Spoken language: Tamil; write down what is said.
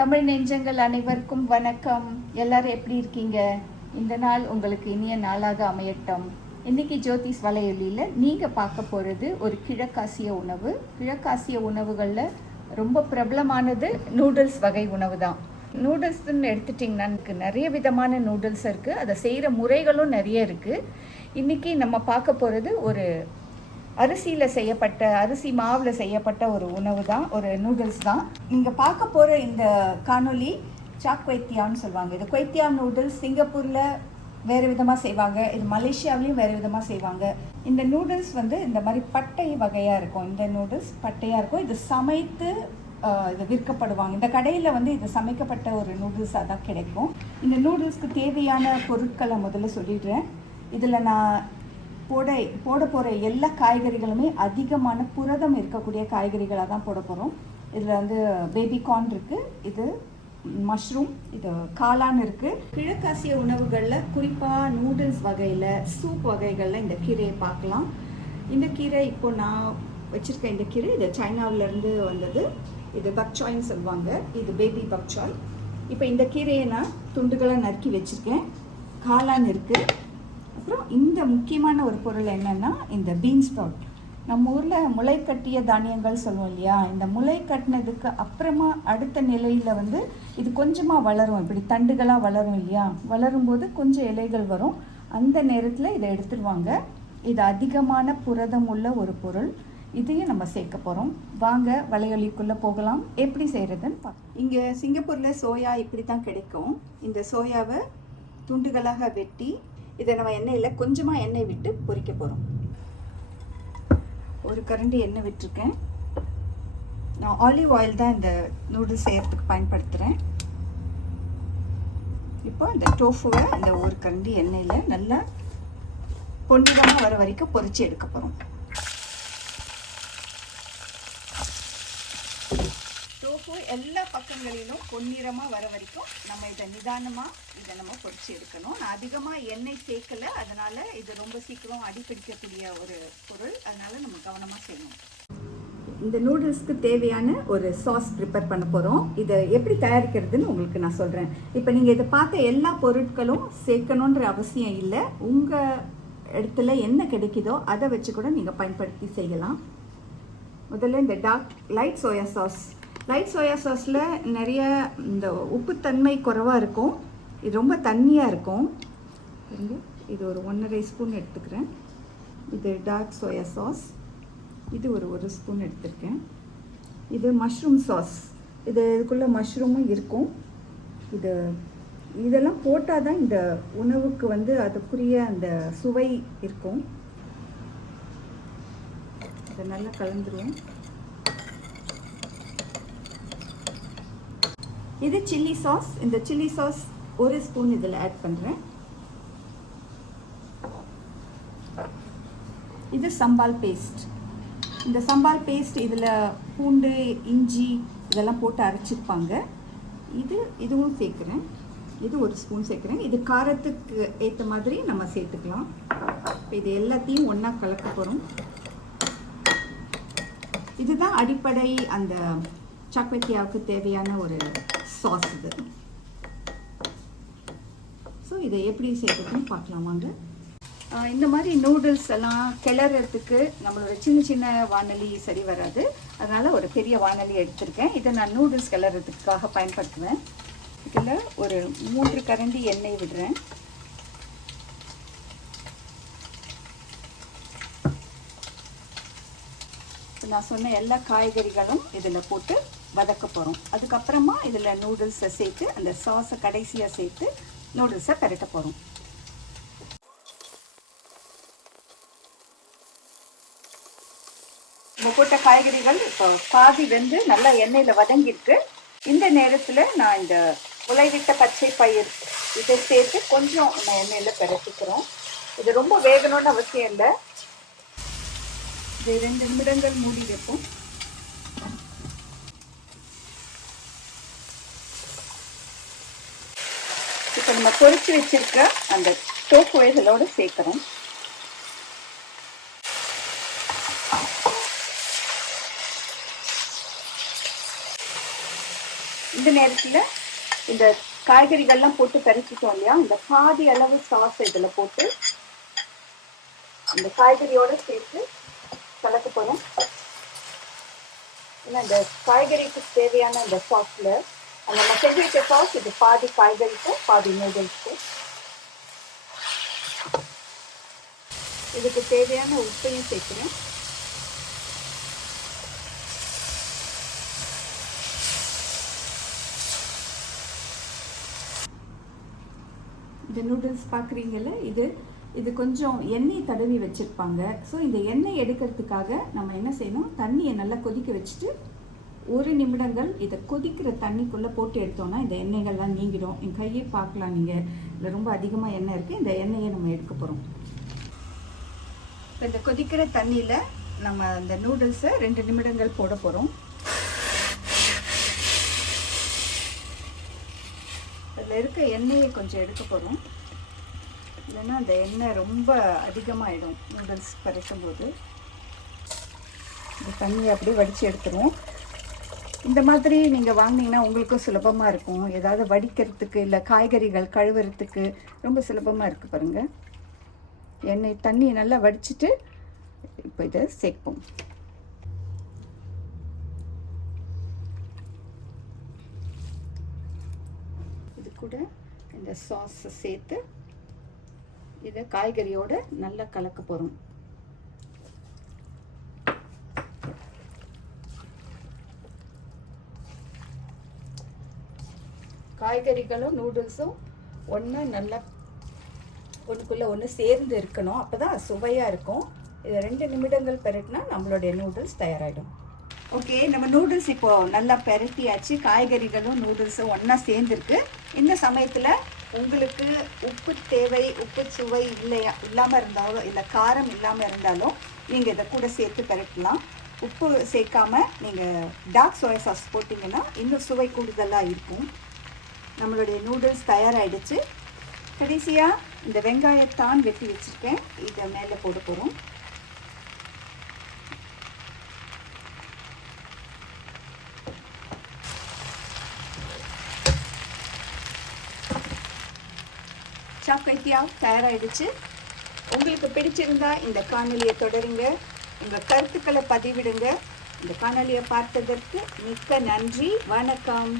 தமிழ் நெஞ்சங்கள் அனைவருக்கும் வணக்கம். எல்லாரும் எப்படி இருக்கீங்க? இந்த நாள் உங்களுக்கு இனிய நாளாக அமையட்டும். இன்னைக்கு ஜோதிஸ் வலையொலியில் நீங்கள் பார்க்க போகிறது ஒரு கிழக்காசிய உணவு. கிழக்காசிய உணவுகளில் ரொம்ப பிரபலமானது நூடுல்ஸ் வகை உணவு தான். நூடுல்ஸ்ன்னு எடுத்துட்டிங்கன்னா நிறைய விதமான நூடுல்ஸ் இருக்குது. அதை செய்கிற முறைகளும் நிறைய இருக்குது. இன்றைக்கி நம்ம பார்க்க போகிறது ஒரு அரிசியில் செய்யப்பட்ட, அரிசி மாவில் செய்யப்பட்ட ஒரு உணவு தான், ஒரு நூடுல்ஸ் தான். நீங்கள் பார்க்க போகிற இந்த காணொலி சார் குவே தியாவ்னு சொல்லுவாங்க. இது குவே தியாவ் நூடுல்ஸ் சிங்கப்பூரில் வேறு விதமாக செய்வாங்க, இது மலேசியாவிலையும் வேறு விதமாக செய்வாங்க. இந்த நூடுல்ஸ் இந்த மாதிரி பட்டை வகையாக இருக்கும். இந்த நூடுல்ஸ் பட்டையாக இருக்கும். இது சமைத்து இது விற்கப்படுவாங்க. இந்த கடையில் இது சமைக்கப்பட்ட ஒரு நூடுல்ஸாக தான் கிடைக்கும். இந்த நூடுல்ஸ்க்கு தேவையான பொருட்களை முதல்ல சொல்லிடுறேன். இதில் நான் போட போகிற எல்லா காய்கறிகளுமே அதிகமான புரதம் இருக்கக்கூடிய காய்கறிகளாக தான் போட போகிறோம். இதில் பேபி கார்ன் இருக்குது, இது மஷ்ரூம், இது காளான் இருக்குது. கிழக்காசிய உணவுகளில் குறிப்பாக நூடுல்ஸ் வகையில், சூப் வகைகளில் இந்த கீரையை பார்க்கலாம். இந்த கீரை இப்போது நான் வச்சுருக்கேன். இந்த கீரை இது சைனாவிலேருந்து வந்தது. இது பக்சாய்ன்னு சொல்லுவாங்க. இது பேபி பக்சாய். இப்போ இந்த கீரையை நான் துண்டுகளாக நறுக்கி வச்சுருக்கேன். காளான் இருக்குது. அப்புறம் இந்த முக்கியமான ஒரு பொருள் என்னென்னா இந்த பீன் ஸ்ப்ரவுட். நம்ம ஊரில் முளை கட்டிய தானியங்கள் சொல்லுவோம் இல்லையா? இந்த முளை கட்டினதுக்கு அப்புறமா அடுத்த நிலையில் இது கொஞ்சமாக வளரும், இப்படி தண்டுகளாக வளரும் இல்லையா? வளரும்போது கொஞ்சம் இலைகள் வரும். அந்த நேரத்தில் இதை எடுத்துடுவாங்க. இது அதிகமான புரதம் உள்ள ஒரு பொருள். இதையும் நம்ம சேர்க்க போகிறோம். வாங்க வலையொலிக்குள்ளே போகலாம். எப்படி செய்கிறதுன்னு பார்க்கலாம். இங்கே சிங்கப்பூரில் சோயா இப்படி தான் கிடைக்கும். இந்த சோயாவை துண்டுகளாக வெட்டி இதை நம்ம எண்ணெயில் கொஞ்சமாக எண்ணெய் விட்டு பொரிக்க போகிறோம். ஒரு கரண்டி எண்ணெய் விட்டுருக்கேன். நான் ஆலிவ் ஆயில் தான் இந்த நூடுல்ஸ் செய்கிறதுக்கு பயன்படுத்துகிறேன். இப்போ இந்த டோஃபுவை இந்த ஒரு கரண்டி எண்ணெயில் நல்லா பொன்னிறமாக வர வரைக்கும் பொரிச்சு எடுக்க போகிறோம். டோஃபு எல்லா பக்கங்களிலும் பொன்னிறமாக வர வரைக்கும் நம்ம இதை நிதானமாக நம்ம பொரிச்சு எடுக்கணும். நான் அதிகமாக எண்ணெய் சேர்க்கலை, அதனால் இது ரொம்ப சீக்கிரம் அடிப்பிடிக்கக்கூடிய ஒரு பொருள். அதனால் நம்ம கவனமாக செய்யணும். இந்த நூடுல்ஸ்க்கு தேவையான ஒரு சாஸ் ப்ரிப்பேர் பண்ண போகிறோம். இதை எப்படி தயாரிக்கிறதுன்னு உங்களுக்கு நான் சொல்கிறேன். இப்போ நீங்கள் இதை பார்த்த எல்லா பொருட்களும் சேர்க்கணுன்ற அவசியம் இல்லை. உங்கள் இடத்துல என்ன கிடைக்குதோ அதை வச்சு கூட நீங்கள் பயன்படுத்தி செய்யலாம். முதல்ல இந்த light soya sauce. Light soya சாஸில் நிறைய இந்த உப்புத்தன்மை குறைவாக இருக்கும். இது ரொம்ப தண்ணியாக இருக்கும். இது ஒரு 1.5 ஸ்பூன் எடுத்துக்கிறேன். இது டார்க் சோயா சாஸ். இது ஒரு ஸ்பூன் எடுத்துருக்கேன். இது மஷ்ரூம் சாஸ். இதுக்குள்ளே மஷ்ரூமும் இருக்கும். இதெல்லாம் போட்டால் தான் இந்த உணவுக்கு அதுக்குரிய அந்த சுவை இருக்கும். இதை நல்லா கலந்துருவோம். இது சில்லி சாஸ். இந்த சில்லி சாஸ் ஒரு ஸ்பூன் இதில் ஆட் பண்ணுறேன். இது சம்பால் பேஸ்ட். இந்த சம்பால் பேஸ்ட் இதில் பூண்டு, இஞ்சி இதெல்லாம் போட்டு அரைச்சிருப்பாங்க. இதுவும் சேர்க்குறேன். இது ஒரு ஸ்பூன் சேர்க்குறேன். இது காரத்துக்கு ஏற்ற மாதிரி நம்ம சேர்த்துக்கலாம். இப்போ இது எல்லாத்தையும் ஒன்றா கலக்க போகிறோம். இதுதான் அடிப்படை அந்த சார் குவே தியாவுக்கு தேவையான ஒரு சாஸ் இது. ஸோ இதை எப்படி செய்யறதுன்னு பார்க்கலாம் வாங்க. இந்த மாதிரி நூடுல்ஸ் எல்லாம் கிளறதுக்கு நம்மளோட சின்ன சின்ன வானொலி சரி வராது. அதனால் ஒரு பெரிய வானொலி எடுத்திருக்கேன். இதை நான் நூடுல்ஸ் கிளறதுக்காக பயன்படுத்துவேன். இதில் ஒரு 3 கரண்டி எண்ணெய் விடுறேன். நான் சொன்ன எல்லா காய்கறிகளும் இதில் போட்டு வதக்க போகிறோம். அதுக்கப்புறமா இதில் நூடுல்ஸை சேர்த்து அந்த சாஸை கடைசியாக சேர்த்து நூடுல்ஸை பெரட்ட போகிறோம். நம்ம போட்ட காய்கறிகள் இப்போ பாதி நல்லா எண்ணெயில் வதங்கியிருக்கு. இந்த நேரத்தில் நான் இந்த உலைவிட்ட பச்சை பயிர் இதை சேர்த்து கொஞ்சம் நம்ம எண்ணெயில் பெரட்டிக்கிறோம். இது ரொம்ப வேகணும்னு அவசியம் இல்லை. இது 2 நிமிடங்கள் மூடி வைப்போம். இப்போ நம்ம பொரிச்சு வச்சிருக்க அந்த டோஃபுகளோடு சேர்க்கிறோம். இந்த நேரத்தில் இந்த காய்கறிகள்லாம் போட்டு பறிச்சிட்டோம் இல்லையா, இந்த பாதி அளவு சாஸ் இதில் போட்டு இந்த காய்கறியோடு சேர்த்து கலக்க போகிறோம். ஏன்னா இந்த காய்கறிக்கு தேவையான இந்த சாஸில் நம்ம செஞ்சு வச்ச சாஸ் இது பாதி காய்கறிக்கும் பாதி நூடுல்ஸ்க்கும். இதுக்கு தேவையான உப்பையும் சேர்க்கிறேன். இந்த நூடுல்ஸ் பார்க்குறீங்கல்ல, இது கொஞ்சம் எண்ணெய் தடவி வச்சுருப்பாங்க. ஸோ இந்த எண்ணெய் எடுக்கிறதுக்காக நம்ம என்ன செய்யணும், தண்ணியை நல்லா கொதிக்க வச்சுட்டு 1 நிமிடங்கள் இதை கொதிக்கிற தண்ணிக்குள்ளே போட்டு எடுத்தோன்னா இந்த எண்ணெய்கள்லாம் நீங்கிடும். என் கையை பார்க்கலாம் நீங்கள், இதில் ரொம்ப அதிகமாக எண்ணெய் இருக்குது. இந்த எண்ணெயை நம்ம எடுக்க போகிறோம். இப்போ இந்த கொதிக்கிற தண்ணியில் நம்ம இந்த நூடுல்ஸை 2 நிமிடங்கள் போட போகிறோம். அதில் இருக்க எண்ணெயை கொஞ்சம் எடுக்க போகிறோம். இல்லைன்னா அந்த எண்ணெய் ரொம்ப அதிகமாகிடும் நூடுல்ஸ் பறிக்கும்போது. இந்த தண்ணியை அப்படியே வடித்து எடுத்துருவோம். இந்த மாதிரி நீங்கள் வாங்கினீங்கன்னா உங்களுக்கும் சுலபமாக இருக்கும். ஏதாவது வடிக்கிறதுக்கு இல்லை காய்கறிகள் கழுவுறதுக்கு ரொம்ப சுலபமாக இருக்குது பாருங்கள். எண்ணெய் தண்ணியை நல்லா வடிச்சிட்டு இப்போ இதை சேர்ப்போம். இது கூட இந்த சாஸை சேர்த்து இதை காய்கறியோடு நல்லா கலக்க போகிறோம். காய்கறிகளும் நூடுல்ஸும் ஒன்றுக்குள்ளே ஒன்று சேர்ந்து இருக்கணும். அப்போ தான் சுவையாக இருக்கும். இது 2 நிமிடங்கள் பெரட்டினா நம்மளுடைய நூடுல்ஸ் தயாராகிடும். ஓகே, நம்ம நூடுல்ஸ் இப்போது நல்லா பெரட்டியாச்சு. காய்கறிகளும் நூடுல்ஸும் ஒன்றா சேர்ந்துருக்கு. இந்த சமயத்தில் உங்களுக்கு உப்பு தேவை, உப்பு சுவை இல்லாமல் இருந்தாலும் இல்லை காரம் இல்லாமல் இருந்தாலும் நீங்கள் இதை கூட சேர்த்து பெரட்டலாம். உப்பு சேர்க்காமல் நீங்கள் டார்க் சோயா சாஸ் போட்டிங்கன்னா இன்னும் சுவை கூடுதலாக இருக்கும். நம்மளுடைய நூடுல்ஸ் தயாராகிடுச்சு. கடைசியாக இந்த வெங்காயத்தான் வெட்டி வச்சுருக்கேன், இதை மேலே போட போகிறோம். சார் குவை தியாவ் தயாராகிடுச்சு. உங்களுக்கு பிடிச்சிருந்தா இந்த காணொலியை தொடருங்க, உங்கள் கருத்துக்களை பதிவிடுங்க. இந்த காணொலியை பார்த்ததற்கு மிக்க நன்றி. வணக்கம்.